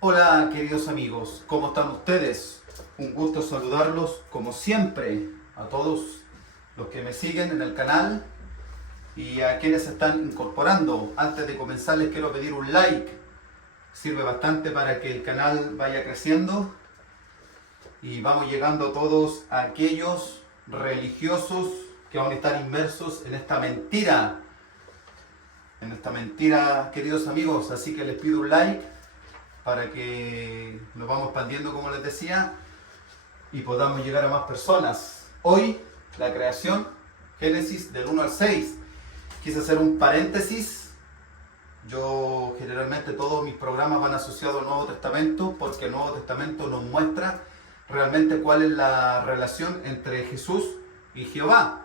Hola queridos amigos, ¿cómo están ustedes? Un gusto saludarlos como siempre a todos los que me siguen en el canal y a quienes se están incorporando. Antes de comenzar les quiero pedir un like, sirve bastante para que el canal vaya creciendo y vamos llegando todos a aquellos religiosos que van a estar inmersos en esta mentira queridos amigos, así que les pido un like para que nos vamos expandiendo, como les decía, y podamos llegar a más personas. Hoy, la creación, Génesis del 1 al 6. Quise hacer un paréntesis. Yo generalmente todos mis programas van asociados al Nuevo Testamento porque el Nuevo Testamento nos muestra realmente cuál es la relación entre Jesús y Jehová.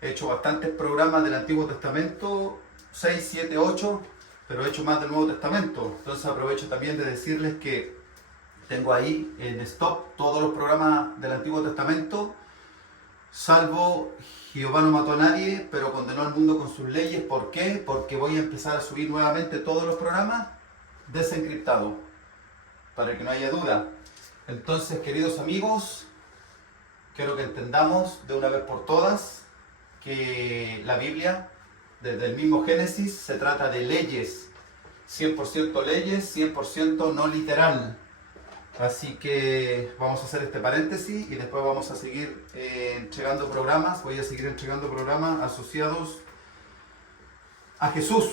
He hecho bastantes programas del Antiguo Testamento, 6, 7, 8, pero he hecho más del Nuevo Testamento. Entonces aprovecho también de decirles que tengo ahí en stop todos los programas del Antiguo Testamento, salvo Jehová no mató a nadie, pero condenó al mundo con sus leyes. ¿Por qué? Porque voy a empezar a subir nuevamente todos los programas desencriptados, para que no haya duda. Entonces, queridos amigos, quiero que entendamos de una vez por todas que la Biblia, desde el mismo Génesis, se trata de leyes, 100% leyes, 100% no literal. Así que vamos a hacer este paréntesis y después vamos a seguir entregando programas. Voy a seguir entregando programas asociados a Jesús.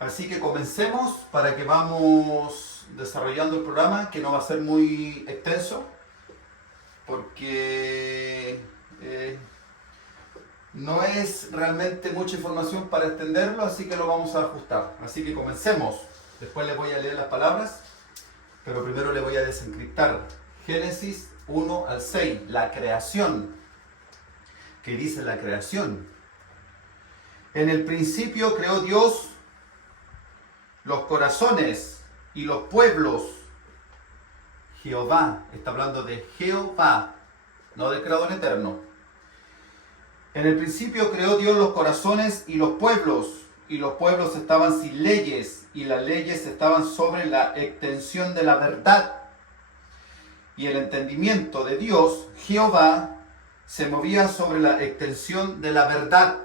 Así que comencemos para que vamos desarrollando el programa, que no va a ser muy extenso, porque no es realmente mucha información para extenderlo, así que lo vamos a ajustar. Así que comencemos. Después les voy a leer las palabras, pero primero les voy a desencriptar. Génesis 1 al 6, la creación. ¿Qué dice la creación? En el principio creó Dios los corazones y los pueblos. Jehová, está hablando de Jehová, no del creador eterno. En el principio creó Dios los corazones y los pueblos estaban sin leyes, y las leyes estaban sobre la extensión de la verdad. Y el entendimiento de Dios, Jehová, se movía sobre la extensión de la verdad.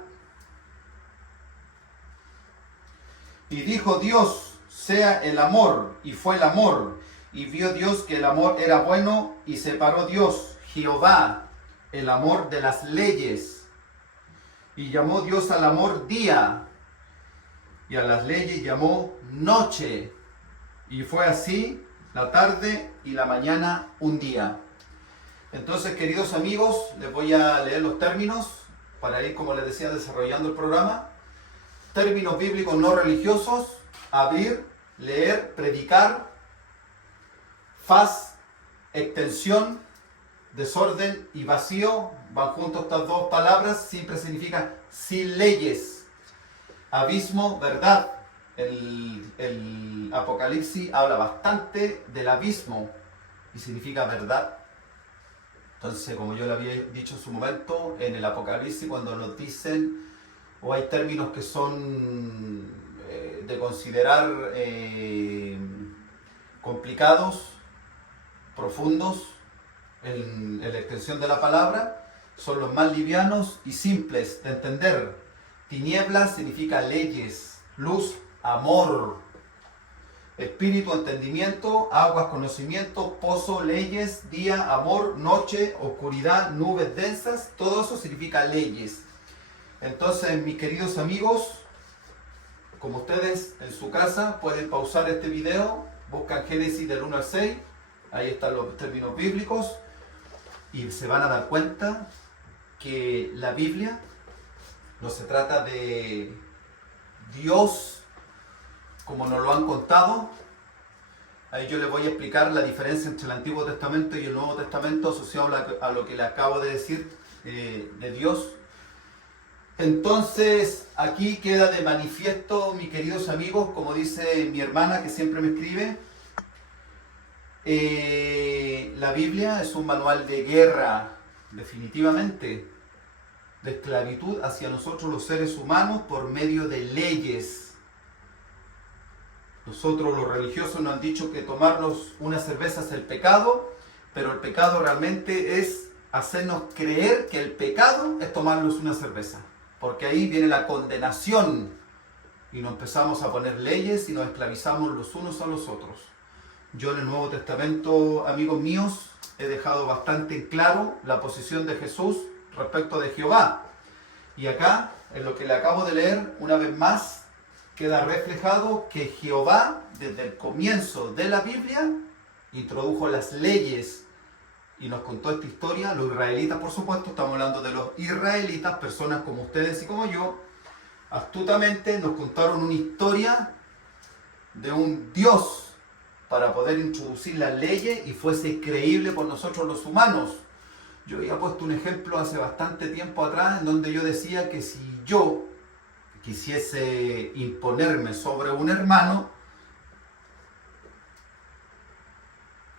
Y dijo Dios, sea el amor, y fue el amor. Y vio Dios que el amor era bueno, y separó Dios, Jehová, el amor de las leyes. Y llamó Dios al amor día, y a las leyes llamó noche. Y fue así la tarde y la mañana un día. Entonces, queridos amigos, les voy a leer los términos para ir, como les decía, desarrollando el programa. Términos bíblicos no religiosos: abrir, leer, predicar, faz, extensión, desorden y vacío. Van juntos estas dos palabras, siempre significa sin leyes. Abismo, verdad. El Apocalipsis habla bastante del abismo y significa verdad. Entonces, como yo le había dicho en su momento, en el Apocalipsis, cuando nos dicen, o hay términos que son de considerar complicados, profundos, en la extensión de la palabra, son los más livianos y simples de entender. Tinieblas significa leyes, luz, amor, espíritu, entendimiento, aguas, conocimiento, pozo, leyes, día, amor, noche, oscuridad, nubes densas, todo eso significa leyes. Entonces, mis queridos amigos, como ustedes en su casa pueden pausar este video, buscan Génesis del 1 al 6, ahí están los términos bíblicos, y se van a dar cuenta que la Biblia no se trata de Dios como nos lo han contado. Ahí yo les voy a explicar la diferencia entre el Antiguo Testamento y el Nuevo Testamento asociado a lo que le acabo de decir de Dios. Entonces, aquí queda de manifiesto, mis queridos amigos, como dice mi hermana que siempre me escribe, la Biblia es un manual de guerra, definitivamente, de esclavitud hacia nosotros los seres humanos por medio de leyes. Nosotros los religiosos nos han dicho que tomarnos una cerveza es el pecado, pero el pecado realmente es hacernos creer que el pecado es tomarnos una cerveza. Porque ahí viene la condenación y nos empezamos a poner leyes y nos esclavizamos los unos a los otros. Yo en el Nuevo Testamento, amigos míos, he dejado bastante en claro la posición de Jesús respecto de Jehová. Y acá, en lo que le acabo de leer, una vez más, queda reflejado que Jehová, desde el comienzo de la Biblia, introdujo las leyes y nos contó esta historia. Los israelitas, por supuesto, estamos hablando de los israelitas, personas como ustedes y como yo, astutamente nos contaron una historia de un Dios para poder introducir las leyes y fuese creíble por nosotros los humanos. Yo había puesto un ejemplo hace bastante tiempo atrás en donde yo decía que si yo quisiese imponerme sobre un hermano,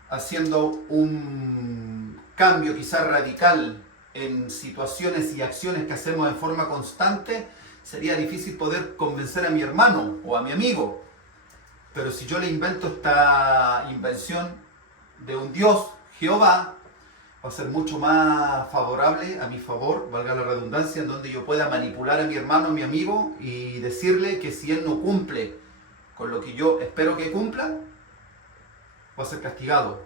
haciendo un cambio quizás radical en situaciones y acciones que hacemos de forma constante, sería difícil poder convencer a mi hermano o a mi amigo. Pero si yo le invento esta invención de un Dios, Jehová, va a ser mucho más favorable a mi favor, valga la redundancia, en donde yo pueda manipular a mi hermano, a mi amigo, y decirle que si él no cumple con lo que yo espero que cumpla, va a ser castigado.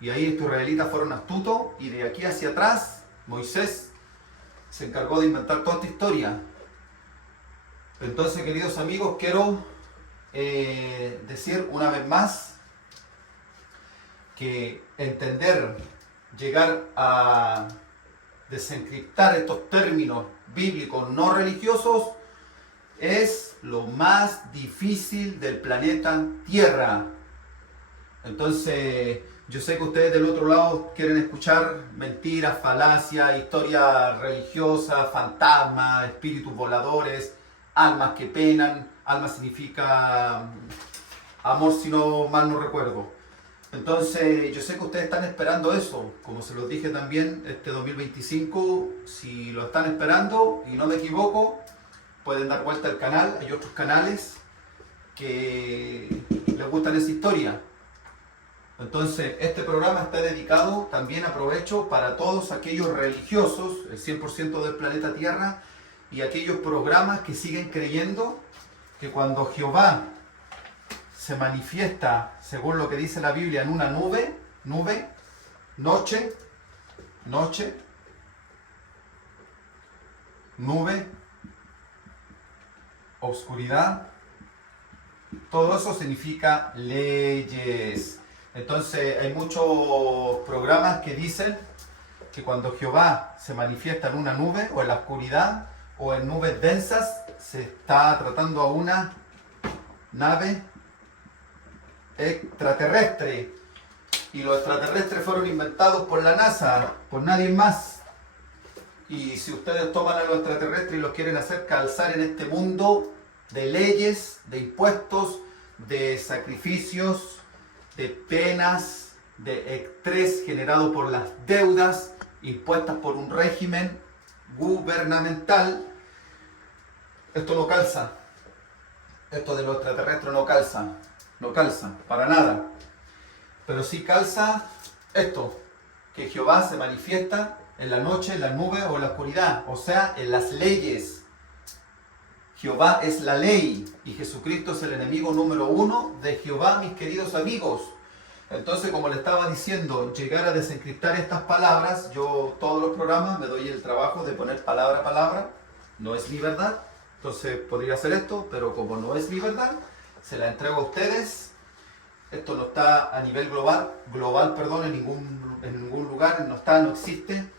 Y ahí estos israelitas fueron astutos, y de aquí hacia atrás, Moisés se encargó de inventar toda esta historia. Entonces, queridos amigos, quiero decir una vez más que entender, llegar a desencriptar estos términos bíblicos no religiosos es lo más difícil del planeta Tierra. Entonces, yo sé que ustedes del otro lado quieren escuchar mentiras, falacias, historias religiosas, fantasmas, espíritus voladores, almas que penan. Alma significa amor, si no mal no recuerdo. Entonces, yo sé que ustedes están esperando eso. Como se los dije también, este 2025, si lo están esperando y no me equivoco, pueden dar vuelta al canal. Hay otros canales que les gustan esa historia. Entonces, este programa está dedicado, también aprovecho, para todos aquellos religiosos, el 100% del planeta Tierra, y aquellos programas que siguen creyendo que cuando Jehová se manifiesta, según lo que dice la Biblia, en una nube, noche, nube, oscuridad, todo eso significa leyes. Entonces hay muchos programas que dicen que cuando Jehová se manifiesta en una nube o en la oscuridad o en nubes densas, se está tratando a una nave extraterrestre. Y los extraterrestres fueron inventados por la NASA, por nadie más. Y si ustedes toman a los extraterrestres y los quieren hacer calzar en este mundo de leyes, de impuestos, de sacrificios, de penas, de estrés generado por las deudas impuestas por un régimen gubernamental, esto no calza. Esto de los extraterrestres no calza para nada. Pero sí calza esto, que Jehová se manifiesta en la noche, en las nubes o en la oscuridad, o sea, en las leyes. Jehová es la ley y Jesucristo es el enemigo número 1 de Jehová, mis queridos amigos. Entonces, como le estaba diciendo, llegar a desencriptar estas palabras, yo todos los programas me doy el trabajo de poner palabra a palabra, no es mi verdad, entonces podría hacer esto, pero como no es mi verdad, se la entrego a ustedes. Esto no está a nivel global, en ningún lugar, no existe.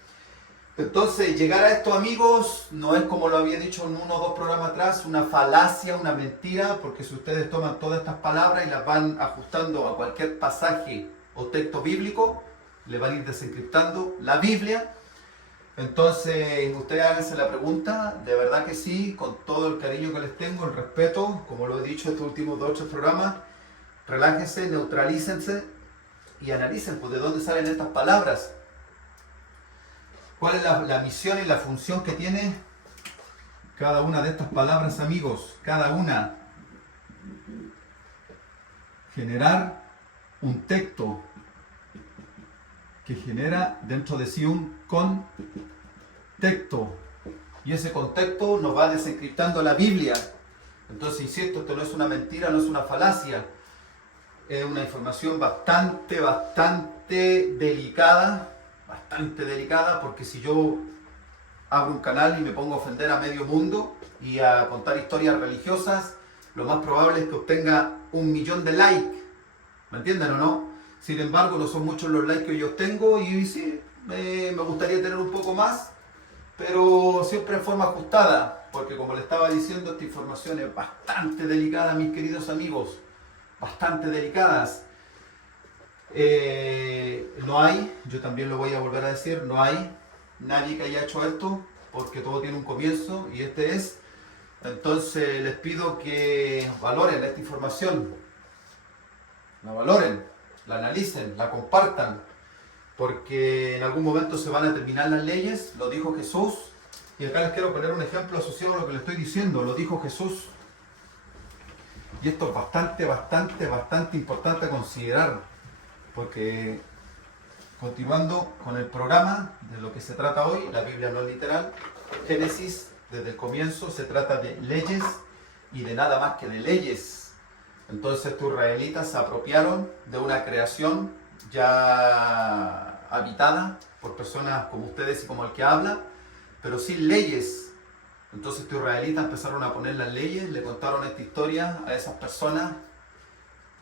Entonces, llegar a esto, amigos, no es como lo había dicho en uno o dos programas atrás, una falacia, una mentira, porque si ustedes toman todas estas palabras y las van ajustando a cualquier pasaje o texto bíblico, le van a ir desencriptando la Biblia. Entonces, ustedes háganse la pregunta, de verdad que sí, con todo el cariño que les tengo, el respeto, como lo he dicho estos últimos 2 o 3 programas, relájense, neutralícense y analicen pues, de dónde salen estas palabras. ¿Cuál es la misión y la función que tiene cada una de estas palabras, amigos? Cada una. generar un texto que genera dentro de sí un contexto. Y ese contexto nos va desencriptando la Biblia. Entonces, insisto, esto no es una mentira, no es una falacia. Es una información bastante delicada, porque si yo abro un canal y me pongo a ofender a medio mundo y a contar historias religiosas, lo más probable es que obtenga 1 millón de likes. ¿Me entienden o no? Sin embargo, no son muchos los likes que yo obtengo y sí, me gustaría tener un poco más, pero siempre en forma ajustada, porque como le estaba diciendo, esta información es bastante delicada, mis queridos amigos, bastante delicadas. No hay, yo también lo voy a volver a decir, no hay nadie que haya hecho esto, porque todo tiene un comienzo y este es. Entonces les pido que valoren esta información, la valoren, la analicen, la compartan, porque en algún momento se van a terminar las leyes, lo dijo Jesús, y acá les quiero poner un ejemplo asociado a lo que les estoy diciendo, lo dijo Jesús. Y esto es bastante importante a considerar, porque continuando con el programa de lo que se trata hoy, la Biblia no es literal, Génesis, desde el comienzo se trata de leyes y de nada más que de leyes. Entonces estos israelitas se apropiaron de una creación ya habitada por personas como ustedes y como el que habla, pero sin leyes. Entonces estos israelitas empezaron a poner las leyes, le contaron esta historia a esas personas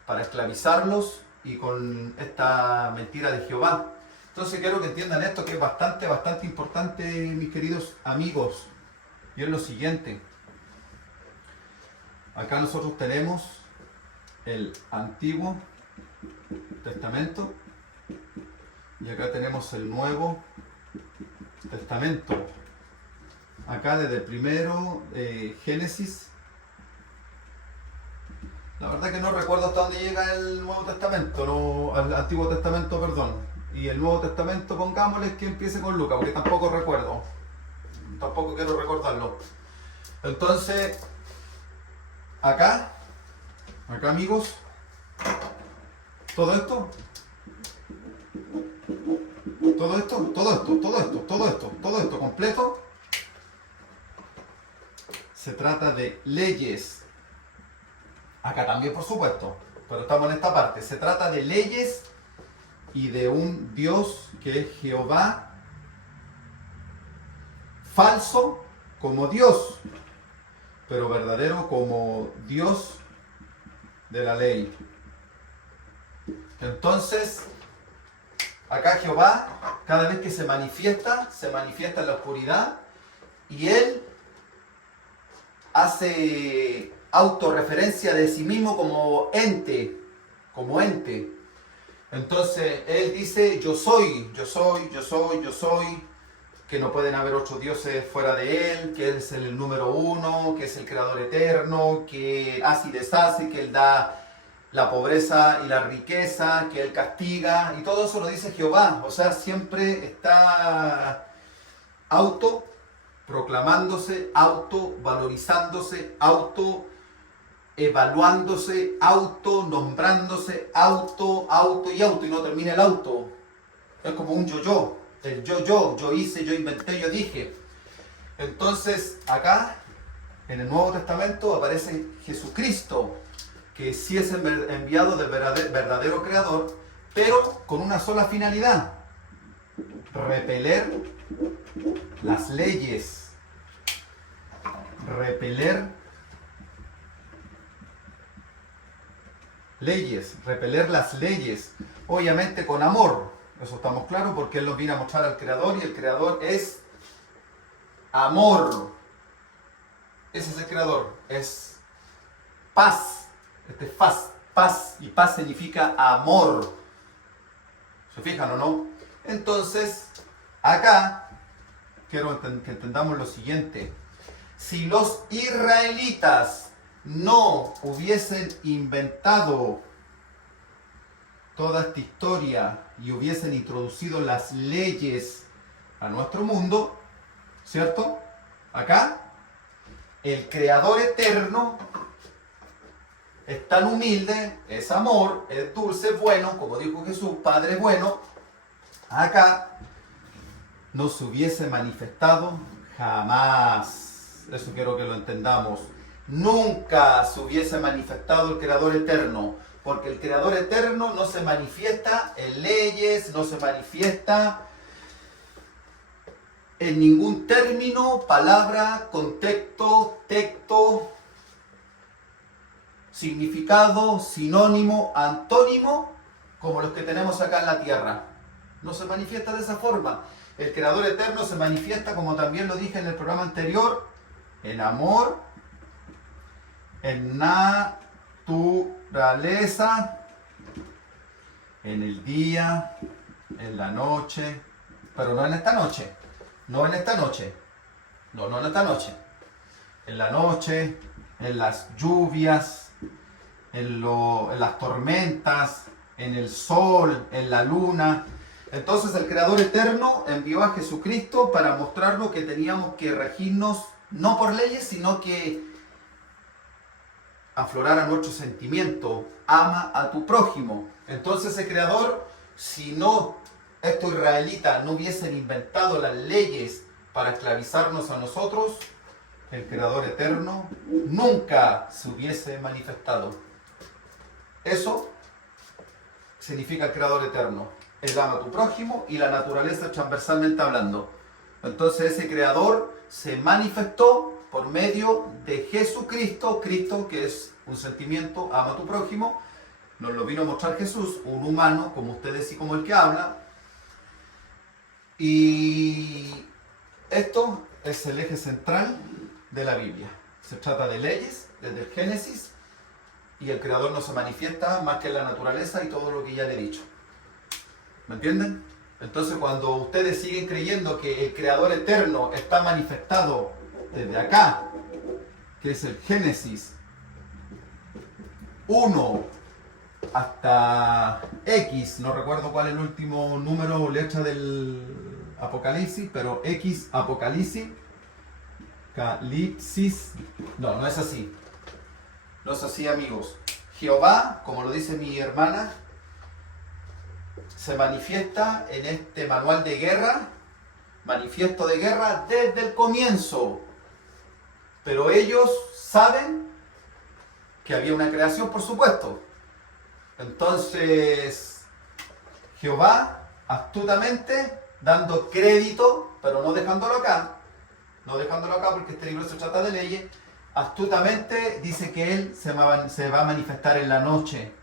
para esclavizarlos y con esta mentira de Jehová. Entonces quiero que entiendan esto, que es bastante importante, mis queridos amigos. Y es lo siguiente. Acá nosotros tenemos el Antiguo Testamento y acá tenemos el Nuevo Testamento. Acá desde el primero, Génesis. La verdad que no recuerdo hasta dónde llega el Nuevo Testamento, no, al Antiguo Testamento, perdón. Y el Nuevo Testamento, pongámosle que empiece con Lucas, porque tampoco recuerdo. Tampoco quiero recordarlo. Entonces, acá amigos, todo esto completo, se trata de leyes. Acá también, por supuesto, pero estamos en esta parte. Se trata de leyes y de un Dios que es Jehová, falso como Dios, pero verdadero como Dios de la ley. Entonces, acá Jehová, cada vez que se manifiesta en la oscuridad y Él hace autorreferencia de sí mismo como ente. Entonces Él dice, yo soy, que no pueden haber otros dioses fuera de Él, que Él es el número uno, que es el creador eterno, que hace y deshace, que Él da la pobreza y la riqueza, que Él castiga, y todo eso lo dice Jehová. O sea, siempre está autoproclamándose, autovalorizándose, autoevaluándose, autonombrándose, auto, y no termina el auto. Es como un yo-yo. El yo hice, yo inventé, yo dije. Entonces, acá, en el Nuevo Testamento, aparece Jesucristo, que sí es enviado del verdadero Creador, pero con una sola finalidad: repeler las leyes. Repeler las leyes. Obviamente con amor. Eso estamos claros, porque Él nos viene a mostrar al Creador y el Creador es amor. Ese es el Creador, es paz. Este es paz, y paz significa amor. ¿Se fijan o no? Entonces, acá quiero que entendamos lo siguiente. Si los israelitas no hubiesen inventado toda esta historia y hubiesen introducido las leyes a nuestro mundo, ¿cierto? Acá, el Creador eterno es tan humilde, es amor, es dulce, es bueno, como dijo Jesús, Padre bueno, acá no se hubiese manifestado jamás. Eso quiero que lo entendamos. Nunca se hubiese manifestado el Creador eterno, porque el Creador eterno no se manifiesta en leyes, no se manifiesta en ningún término, palabra, contexto, texto, significado, sinónimo, antónimo, como los que tenemos acá en la tierra. No se manifiesta de esa forma. El Creador eterno se manifiesta, como también lo dije en el programa anterior, en amor, en naturaleza, en el día, en la noche, pero no en esta noche. No en esta noche. No en esta noche. En la noche, en las lluvias, en las tormentas, en el sol, en la luna. Entonces el Creador eterno envió a Jesucristo para mostrarnos que teníamos que regirnos no por leyes, sino que aflorar a nuestro sentimiento. Ama a tu prójimo. Entonces el Creador, si no estos israelitas no hubiesen inventado las leyes para esclavizarnos a nosotros, el Creador eterno nunca se hubiese manifestado. Eso significa el Creador eterno. Él ama a tu prójimo y la naturaleza transversalmente hablando. Entonces ese Creador se manifestó por medio de Jesucristo, Cristo que es un sentimiento, ama a tu prójimo. Nos lo vino a mostrar Jesús, un humano como ustedes y como el que habla. Y esto es el eje central de la Biblia. Se trata de leyes, desde el Génesis, y el Creador no se manifiesta más que en la naturaleza y todo lo que ya le he dicho. ¿Me entienden? Entonces cuando ustedes siguen creyendo que el Creador eterno está manifestado desde acá, que es el Génesis 1 hasta X, no recuerdo cuál es el último número o letra del Apocalipsis, pero X, Apocalipsis, Calipsis, no es así. No es así, amigos. Jehová, como lo dice mi hermana, se manifiesta en este manual de guerra, manifiesto de guerra desde el comienzo. Pero ellos saben que había una creación, por supuesto. Entonces, Jehová, astutamente, dando crédito, pero no dejándolo acá porque este libro se trata de leyes, astutamente dice que Él se va a manifestar en la noche,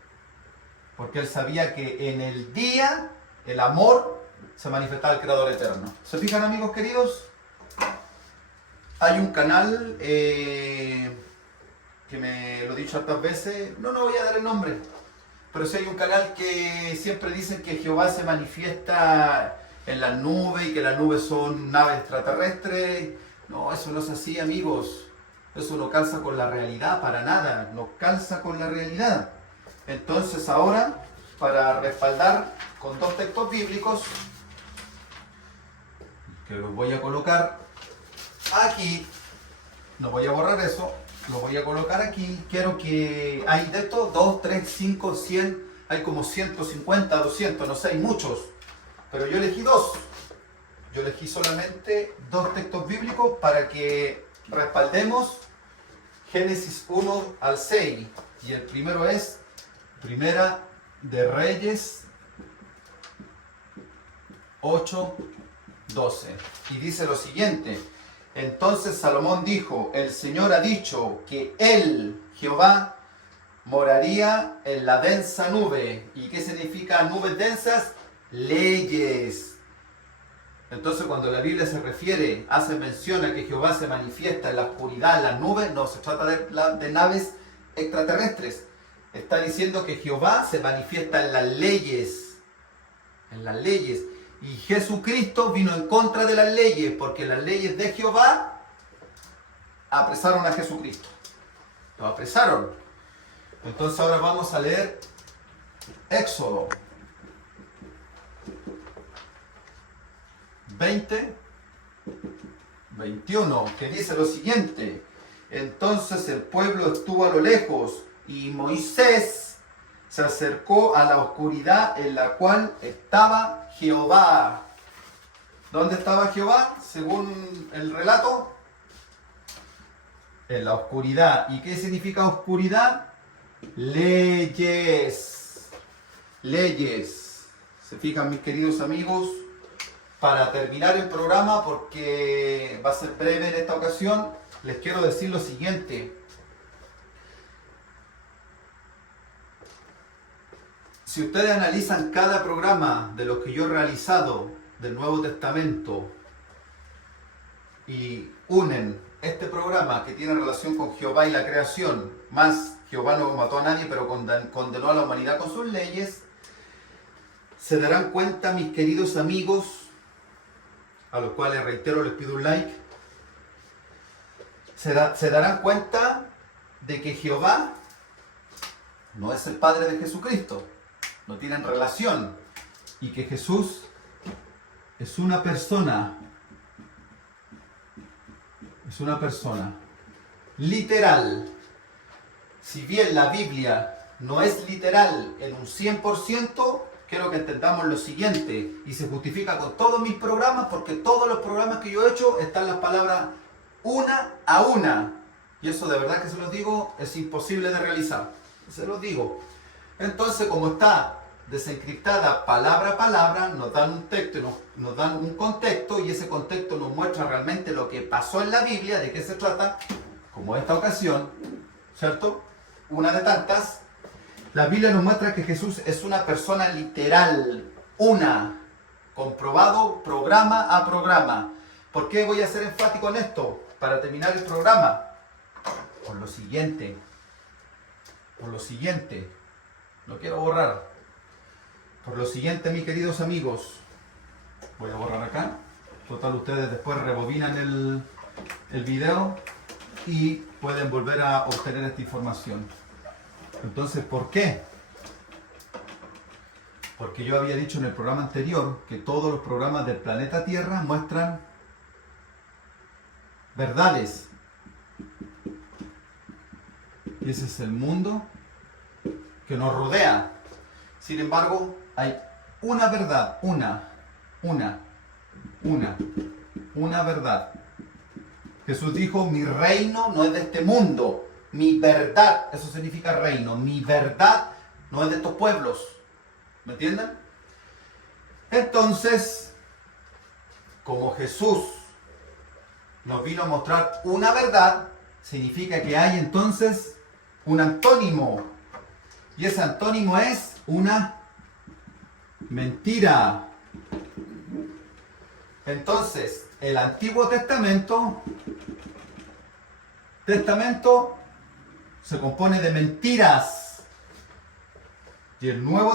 porque Él sabía que en el día, el amor, se manifestaba el Creador eterno. ¿Se fijan, amigos queridos? Hay un canal que me lo he dicho hartas veces, no voy a dar el nombre, pero sí hay un canal que siempre dicen que Jehová se manifiesta en las nubes y que las nubes son naves extraterrestres. No, eso no es así, amigos. Eso no calza con la realidad, para nada. No calza con la realidad. Entonces ahora, para respaldar con dos textos bíblicos, que los voy a colocar aquí, no voy a borrar eso, lo voy a colocar aquí. Quiero que hay de estos 2, 3, 5, 100, hay como 150, 200, no sé, hay muchos. Pero yo elegí dos. Yo elegí solamente dos textos bíblicos para que respaldemos Génesis 1 al 6. Y el primero es Primera de Reyes 8, 12. Y dice lo siguiente. Entonces Salomón dijo, el Señor ha dicho que Él, Jehová, moraría en la densa nube. ¿Y qué significa nubes densas? Leyes. Entonces cuando la Biblia se refiere, hace mención a que Jehová se manifiesta en la oscuridad, en las nubes, no se trata de naves extraterrestres. Está diciendo que Jehová se manifiesta en las leyes. En las leyes. Y Jesucristo vino en contra de las leyes, porque las leyes de Jehová apresaron a Jesucristo. Lo apresaron. Entonces ahora vamos a leer Éxodo 20, 21, que dice lo siguiente. Entonces el pueblo estuvo a lo lejos, y Moisés se acercó a la oscuridad en la cual estaba Jehová. ¿Dónde estaba Jehová? Según el relato, en la oscuridad. ¿Y qué significa oscuridad? Leyes. Leyes. ¿Se fijan, mis queridos amigos? Para terminar el programa, porque va a ser breve en esta ocasión, les quiero decir lo siguiente. Si ustedes analizan cada programa de los que yo he realizado del Nuevo Testamento y unen este programa que tiene relación con Jehová y la creación, más Jehová no mató a nadie, pero condenó a la humanidad con sus leyes, se darán cuenta, mis queridos amigos, a los cuales reitero les pido un like, se darán cuenta de que Jehová no es el Padre de Jesucristo, no tienen relación, y que Jesús es una persona literal. Si bien la Biblia no es literal en un 100%, quiero que entendamos lo siguiente, y se justifica con todos mis programas, porque todos los programas que yo he hecho están las palabras una a una, y eso de verdad que se los digo, es imposible de realizar, se los digo. Entonces, como está desencriptada palabra a palabra, nos dan un texto y nos dan un contexto, y ese contexto nos muestra realmente lo que pasó en la Biblia, de qué se trata, como esta ocasión, ¿cierto? Una de tantas. La Biblia nos muestra que Jesús es una persona literal, comprobado programa a programa. ¿Por qué voy a ser enfático en esto? Para terminar el programa, por lo siguiente, no quiero borrar, por lo siguiente, mis queridos amigos, voy a borrar acá, total ustedes después rebobinan el video y pueden volver a obtener esta información. Entonces, ¿por qué? Porque yo había dicho en el programa anterior que todos los programas del planeta Tierra muestran verdades. Y ese es el mundo que nos rodea. Sin embargo, hay una verdad, una verdad. Jesús dijo, mi reino no es de este mundo. Mi verdad, eso significa reino. Mi verdad no es de estos pueblos. ¿Me entienden? Entonces, como Jesús nos vino a mostrar una verdad, significa que hay entonces un antónimo. Y ese antónimo es una mentira. Entonces, el Antiguo Testamento se compone de mentiras. Y el Nuevo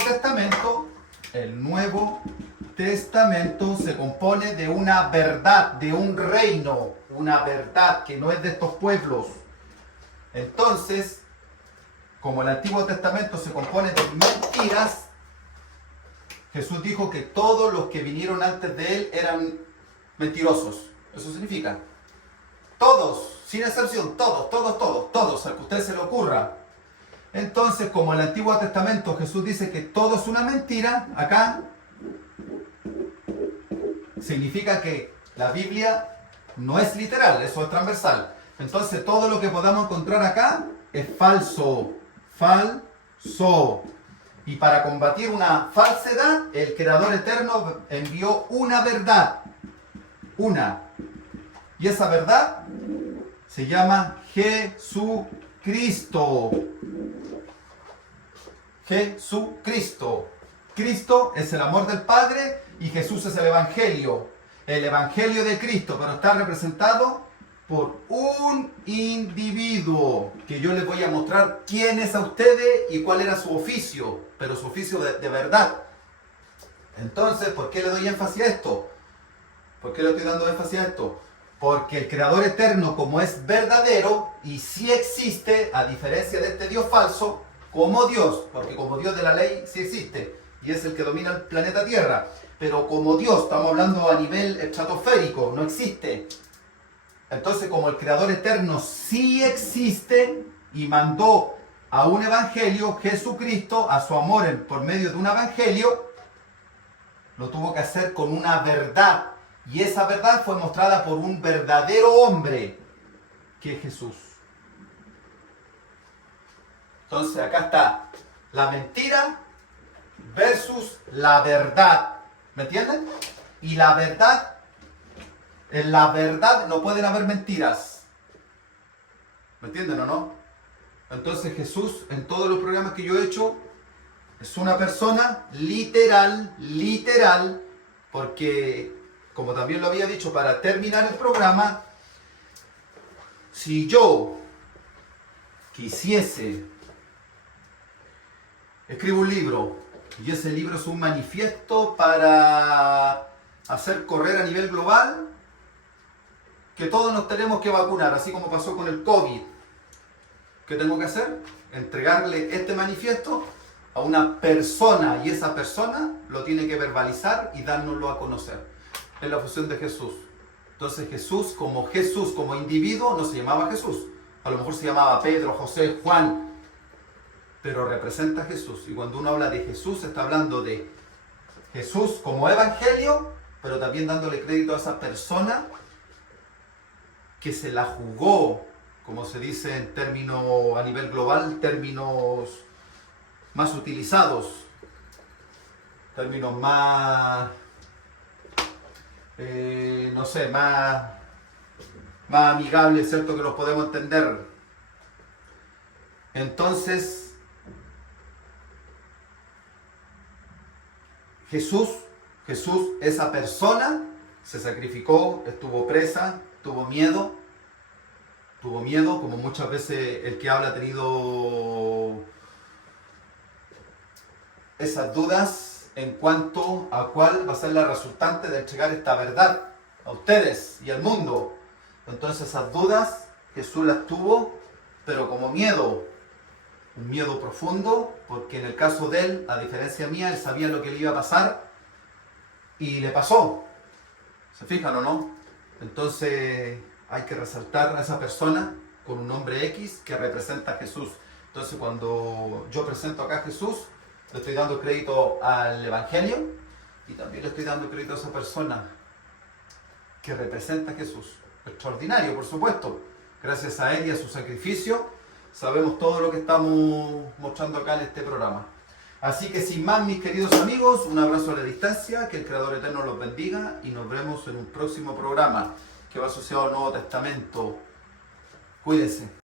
Testamento se compone de una verdad, de un reino, una verdad que no es de estos pueblos. Entonces, como el Antiguo Testamento se compone de mentiras, Jesús dijo que todos los que vinieron antes de él eran mentirosos. Eso significa, todos, sin excepción, todos, al que a usted se le ocurra. Entonces, como en el Antiguo Testamento Jesús dice que todo es una mentira, acá significa que la Biblia no es literal, eso es transversal. Entonces, todo lo que podamos encontrar acá es falso. Y para combatir una falsedad, el Creador Eterno envió una verdad. Y esa verdad se llama Jesucristo. Cristo es el amor del Padre y Jesús es el Evangelio. El Evangelio de Cristo, pero está representado por un individuo que yo les voy a mostrar quién es a ustedes y cuál era su oficio, pero su oficio de verdad. Entonces, ¿por qué le doy énfasis a esto? ¿Por qué le estoy dando énfasis a esto? Porque el Creador Eterno, como es verdadero y sí existe, a diferencia de este Dios falso, como Dios, porque como Dios de la ley sí existe y es el que domina el planeta Tierra, pero como Dios, estamos hablando a nivel estratosférico, no existe. Entonces, como el Creador Eterno sí existe y mandó a un evangelio, Jesucristo, a su amor por medio de un evangelio, lo tuvo que hacer con una verdad. Y esa verdad fue mostrada por un verdadero hombre, que es Jesús. Entonces acá está la mentira versus la verdad. ¿Me entienden? Y la verdad, en la verdad no pueden haber mentiras. ¿Me entienden o no? Entonces Jesús, en todos los programas que yo he hecho, es una persona literal, porque, como también lo había dicho para terminar el programa, si yo quisiese, escribo un libro, y ese libro es un manifiesto para hacer correr a nivel global, que todos nos tenemos que vacunar, así como pasó con el COVID. ¿Qué tengo que hacer? Entregarle este manifiesto a una persona, y esa persona lo tiene que verbalizar y dárnoslo a conocer. Es la función de Jesús. Entonces Jesús como individuo no se llamaba Jesús. A lo mejor se llamaba Pedro, José, Juan, pero representa a Jesús. Y cuando uno habla de Jesús, está hablando de Jesús como evangelio, pero también dándole crédito a esa persona que se la jugó, como se dice en términos a nivel global, términos más utilizados, términos más, no sé, más amigables, ¿cierto? Que los podemos entender. Entonces, Jesús, esa persona, se sacrificó, estuvo presa, tuvo miedo, como muchas veces el que habla ha tenido esas dudas en cuanto a cuál va a ser la resultante de entregar esta verdad a ustedes y al mundo. Entonces esas dudas Jesús las tuvo, pero como miedo, un miedo profundo, porque en el caso de él, a diferencia mía, él sabía lo que le iba a pasar y le pasó. ¿Se fijan o no? Entonces hay que resaltar a esa persona con un nombre X que representa a Jesús. Entonces cuando yo presento acá a Jesús, le estoy dando crédito al Evangelio y también le estoy dando crédito a esa persona que representa a Jesús. Extraordinario, por supuesto. Gracias a él y a su sacrificio, sabemos todo lo que estamos mostrando acá en este programa. Así que sin más, mis queridos amigos, un abrazo a la distancia, que el Creador Eterno los bendiga y nos vemos en un próximo programa que va asociado al Nuevo Testamento. Cuídense.